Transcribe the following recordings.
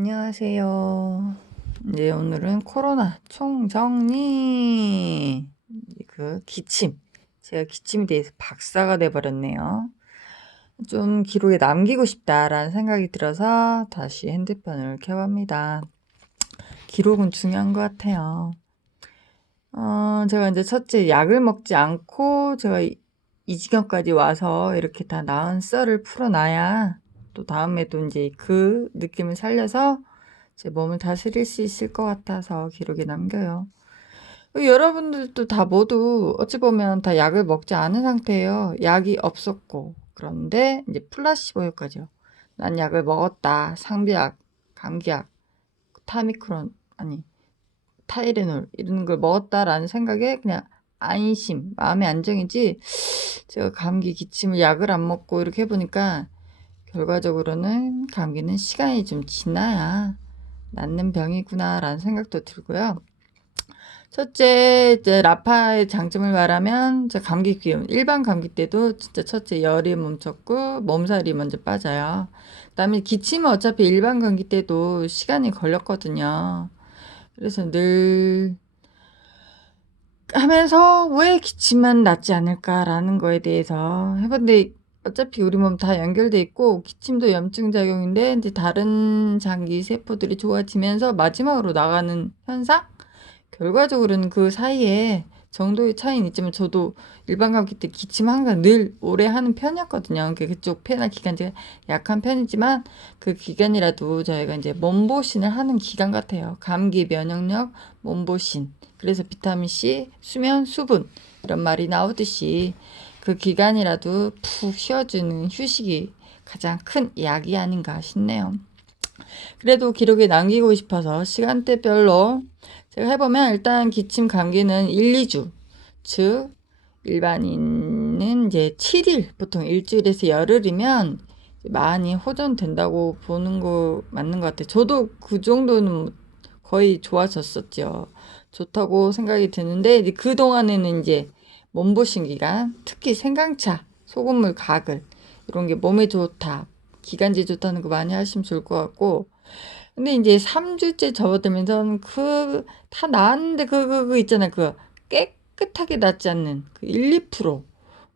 안녕하세요. 이제 오늘은 코로나 총정리 기침. 제가 기침에 대해서 박사가 돼버렸네요. 좀 기록에 남기고 싶다라는 생각이 들어서 다시 핸드폰을 켜봅니다. 기록은 중요한 것 같아요. 제가 이제 첫째 약을 먹지 않고 제가 이 지경까지 와서 이렇게 다 나은 썰을 풀어놔야 또 다음에도 이제 그 느낌을 살려서 제 몸을 다스릴 수 있을 것 같아서 기록에 남겨요. 여러분들도 다 모두 어찌 보면 다 약을 먹지 않은 상태예요. 약이 없었고. 그런데 이제 플라시보 효과죠. 난 약을 먹었다. 상비약, 감기약, 타미크론, 아니, 타이레놀 이런 걸 먹었다라는 생각에 그냥 안심, 마음의 안정이지 제가 감기 기침을 약을 안 먹고 이렇게 해보니까 결과적으로는 감기는 시간이 좀 지나야 낫는 병이구나 라는 생각도 들고요. 첫째, 이제 라파의 장점을 말하면 감기 기운, 일반 감기 때도 진짜 첫째 열이 멈췄고 몸살이 먼저 빠져요. 그다음에 기침은 어차피 일반 감기 때도 시간이 걸렸거든요. 그래서 늘 하면서 왜 기침만 낫지 않을까라는 거에 대해서 해봤는데 어차피 우리 몸 다 연결돼 있고 기침도 염증 작용인데 이제 다른 장기 세포들이 좋아지면서 마지막으로 나가는 현상? 결과적으로는 그 사이에 정도의 차이는 있지만 저도 일반 감기 때 기침 항상 늘 오래 하는 편이었거든요. 그쪽 폐나 기관지가 약한 편이지만 그 기간이라도 저희가 이제 몸보신을 하는 기간 같아요. 감기 면역력 몸보신. 그래서 비타민C, 수면, 수분 이런 말이 나오듯이 그 기간이라도 푹 쉬어주는 휴식이 가장 큰 약이 아닌가 싶네요. 그래도 기록에 남기고 싶어서 시간대별로 제가 해보면 일단 기침 감기는 1, 2주 즉 일반인은 이제 7일 보통 일주일에서 열흘이면 많이 호전된다고 보는 거 맞는 것 같아요. 저도 그 정도는 거의 좋아졌었죠. 좋다고 생각이 드는데 이제 그 동안에는 이제 몸보신 기간, 특히 생강차, 소금물 가글 이런 게 몸에 좋다, 기관지에 좋다는 거 많이 하시면 좋을 것 같고. 근데 이제 3주째 접어들면서 다 나았는데 그 있잖아요. 그 깨끗하게 낫지 않는 그 1, 2%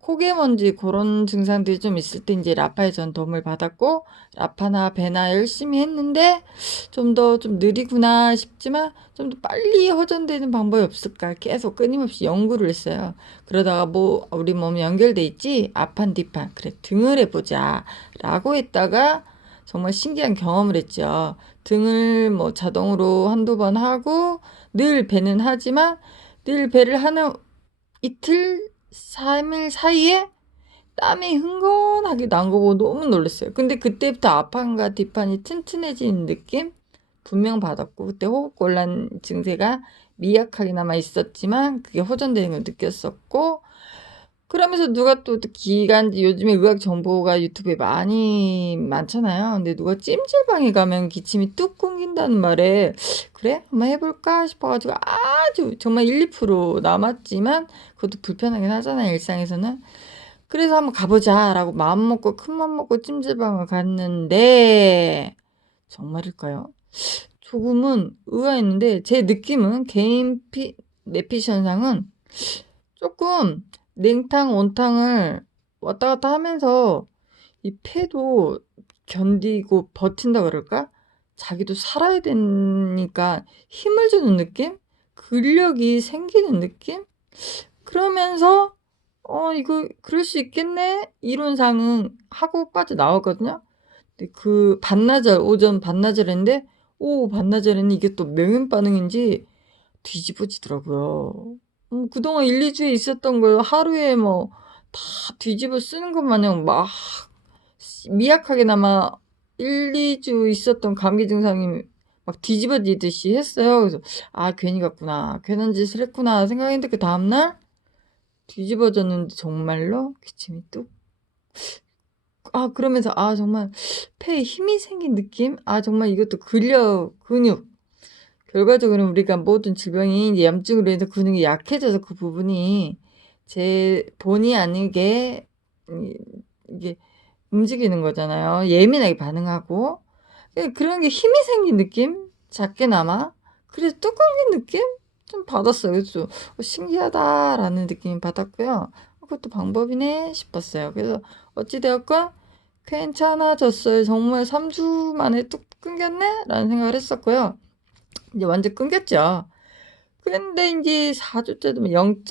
코계먼지 그런 증상들이 좀 있을 때 이제 라파에 전 도움을 받았고 라파나 베나 열심히 했는데 좀 느리구나 싶지만 좀 더 빨리 호전되는 방법이 없을까 계속 끊임없이 연구를 했어요. 그러다가 뭐 우리 몸 연결돼 있지 앞판 뒷판 그래 등을 해보자 라고 했다가 정말 신기한 경험을 했죠. 등을 뭐 자동으로 한두 번 하고 늘 배는 하지만 늘 배를 하는 이틀 3일 사이에 땀이 흥건하게 난 거 보고 너무 놀랐어요. 근데 그때부터 앞판과 뒷판이 튼튼해지는 느낌 분명 받았고 그때 호흡곤란 증세가 미약하게나마 있었지만 그게 호전되는 걸 느꼈었고 그러면서 누가 또 기관지 요즘에 의학 정보가 유튜브에 많잖아요. 근데 누가 찜질방에 가면 기침이 뚝 끊긴다는 말에 그래? 한번 해볼까 싶어가지고 아주 정말 1, 2% 남았지만 그것도 불편하긴 하잖아요. 일상에서는. 그래서 한번 가보자라고 마음 먹고 큰맘 먹고 찜질방을 갔는데 정말일까요? 조금은 의아했는데 제 느낌은 개인 내피시 현상은 조금 냉탕, 온탕을 왔다 갔다 하면서 이 폐도 견디고 버틴다 그럴까? 자기도 살아야 되니까 힘을 주는 느낌? 근력이 생기는 느낌? 그러면서 이거 그럴 수 있겠네? 이론상은 하고 빠져나왔거든요. 근데 그 반나절, 오전 반나절 했는데 반나절에는 이게 또 명현 반응인지 뒤집어지더라고요. 그동안 1, 2주에 있었던 걸 하루에 뭐 다 뒤집어 쓰는 것 마냥 막 미약하게나마 1, 2주 있었던 감기 증상이 막 뒤집어지듯이 했어요. 그래서 괜히 갔구나. 괜한 짓을 했구나 생각했는데 그 다음날 뒤집어졌는데 정말로 기침이 뚝. 그러면서 정말 폐에 힘이 생긴 느낌? 정말 이것도 근육. 결과적으로 우리가 모든 질병이 이제 염증으로 인해서 근육이 약해져서 그 부분이 제 본의 아니게 이게 움직이는 거잖아요. 예민하게 반응하고. 그런 게 힘이 생긴 느낌? 작게나마? 그래서 뚜껑인 느낌? 좀 받았어요. 그래서 신기하다라는 느낌이 받았고요. 그것도 방법이네 싶었어요. 그래서 어찌되었건 괜찮아졌어요. 정말 3주 만에 뚝 끊겼네? 라는 생각을 했었고요. 이제 완전 끊겼죠. 근데 이제 4주째 되면 0.1,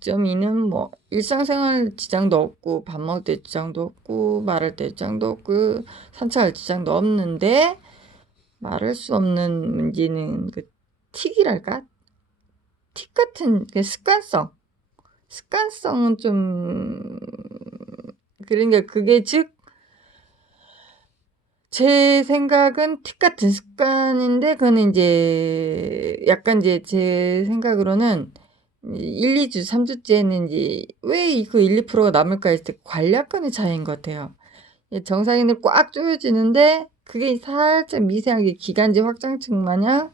0.2는 뭐 일상생활 지장도 없고 밥 먹을 때 지장도 없고 말할 때 지장도 없고 산책할 지장도 없는데 말할 수 없는 문제는 그 틱이랄까? 틱 같은 그 습관성은 좀 그러니까 그게 즉 제 생각은 틱 같은 습관인데 그거는 이제 약간 이제 제 생각으로는 1, 2주, 3주째는 이제 왜 그 1, 2%가 남을까 했을 때 관리약간의 차이인 것 같아요. 정상인을 꽉 조여지는데 그게 살짝 미세하게 기관지 확장층 마냥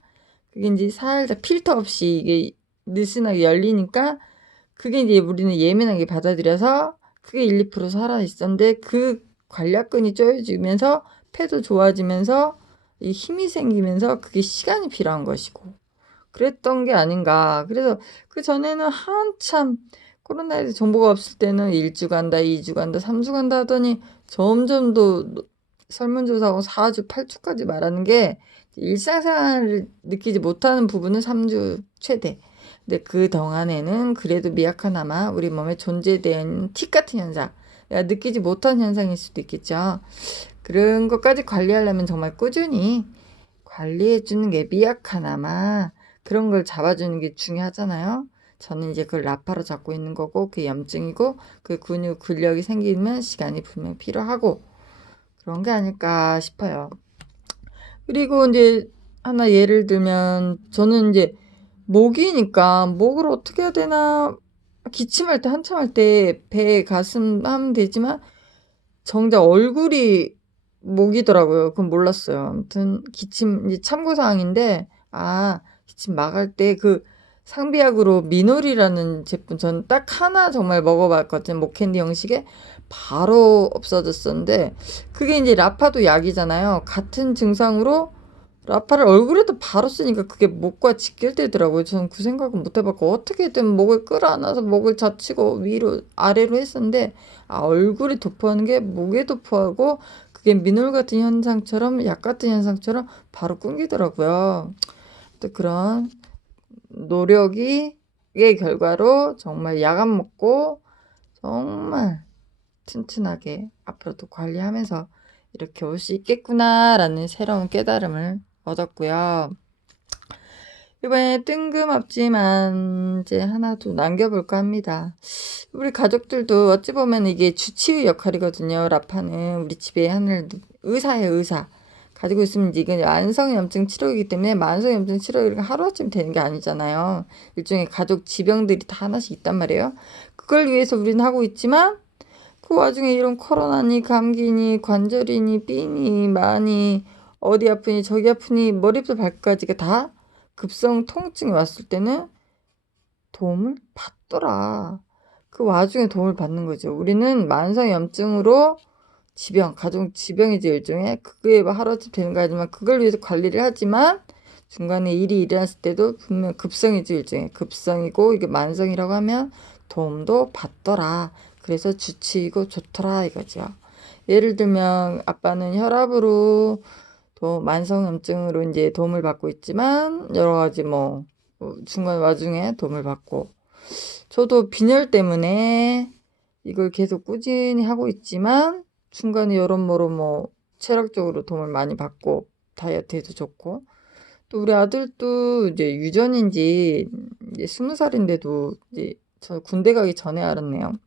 그게 이제 살짝 필터 없이 이게 느슨하게 열리니까 그게 이제 우리는 예민하게 받아들여서 그게 1, 2% 살아 있었는데 그 관략근이 쪼여지면서 폐도 좋아지면서 이 힘이 생기면서 그게 시간이 필요한 것이고 그랬던 게 아닌가. 그래서 그 전에는 한참 코로나에 정보가 없을 때는 1주 간다, 2주 간다, 3주 간다 하더니 점점 더 설문조사하고 4주, 8주까지 말하는 게 일상생활을 느끼지 못하는 부분은 3주 최대. 근데 그 동안에는 그래도 미약하나마 우리 몸에 존재되는 틱 같은 현상, 내가 느끼지 못한 현상일 수도 있겠죠. 그런 것까지 관리하려면 정말 꾸준히 관리해주는 게 미약하나마 그런 걸 잡아주는 게 중요하잖아요. 저는 이제 그걸 라파로 잡고 있는 거고 그게 염증이고 그 근육 근력이 생기면 시간이 분명 필요하고 그런 게 아닐까 싶어요. 그리고 이제 하나 예를 들면 저는 이제 목이니까 목을 어떻게 해야 되나 기침할 때 한참 할 때 배 가슴 하면 되지만 정작 얼굴이 목이더라고요. 그건 몰랐어요. 아무튼 기침 이제 참고사항인데 기침 막을 때 그 상비약으로 미놀이라는 제품 전 딱 하나 정말 먹어봤거든요. 목캔디 형식의 바로 없어졌었는데 그게 이제 라파도 약이잖아요. 같은 증상으로 라파를 얼굴에도 바로 쓰니까 그게 목과 직결되더라고요. 저는 그 생각은 못 해봤고 어떻게든 목을 끌어안아서 목을 젖히고 위로 아래로 했었는데 얼굴에 도포하는 게 목에 도포하고 그게 민홀 같은 현상처럼 약 같은 현상처럼 바로 끊기더라고요. 또 그런 노력이 의 결과로 정말 약 안 먹고 정말 튼튼하게 앞으로도 관리하면서 이렇게 올 수 있겠구나라는 새로운 깨달음을 얻었고요. 이번에 뜬금없지만 이제 하나 좀 남겨볼까 합니다. 우리 가족들도 어찌 보면 이게 주치의 역할이거든요. 라파는 우리 집에 하늘 의사예요, 의사. 가지고 있으면 이게 만성염증 치료이기 때문에 만성염증 치료가 하루아침 되는 게 아니잖아요. 일종의 가족 지병들이 다 하나씩 있단 말이에요. 그걸 위해서 우리는 하고 있지만 그 와중에 이런 코로나니 감기니 관절이니 삐니 마니 어디 아프니 저기 아프니 머리부터 발끝까지가 다 급성 통증이 왔을 때는 도움을 받더라. 그 와중에 도움을 받는 거죠. 우리는 만성염증으로 가족 지병이죠, 일종의. 그게 하루아침 되는 거 아니지만 그걸 위해서 관리를 하지만 중간에 일이 일어났을 때도 분명 급성이죠, 일종의. 급성이고 이게 만성이라고 하면 도움도 받더라. 그래서 주치이고 좋더라 이거죠. 예를 들면 아빠는 혈압으로 또 만성염증으로 이제 도움을 받고 있지만 여러 가지 중간 와중에 도움을 받고 저도 빈혈 때문에 이걸 계속 꾸준히 하고 있지만 중간에 여러모로 체력적으로 도움을 많이 받고 다이어트에도 좋고 또 우리 아들도 이제 유전인지 이제 20살인데도 이제 저 군대 가기 전에 알았네요.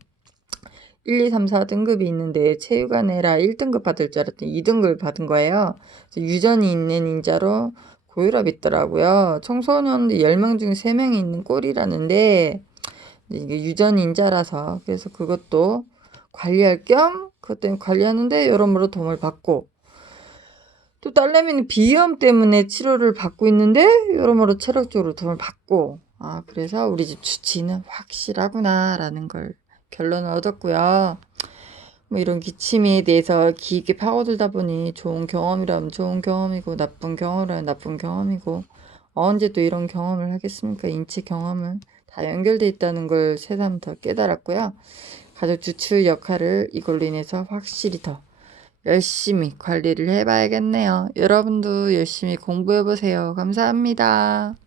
1, 2, 3, 4등급이 있는데 체육관에라 1등급 받을 줄 알았더니 2등급을 받은 거예요. 유전이 있는 인자로 고혈압이 있더라고요. 청소년 10명 중에 3명이 있는 꼴이라는데 이게 유전 인자라서 그래서 그것도 관리할 겸 그것 때문에 관리하는데 여러모로 도움을 받고 또 딸내미는 비염 때문에 치료를 받고 있는데 여러모로 체력적으로 도움을 받고 그래서 우리 집 주치는 확실하구나 라는 걸 결론을 얻었고요. 뭐 이런 기침에 대해서 깊게 파고들다 보니 좋은 경험이라면 좋은 경험이고 나쁜 경험이라면 나쁜 경험이고 언제 또 이런 경험을 하겠습니까? 인체 경험을 다 연결돼 있다는 걸 새삼 더 깨달았고요. 가족 주출 역할을 이걸로 인해서 확실히 더 열심히 관리를 해봐야겠네요. 여러분도 열심히 공부해보세요. 감사합니다.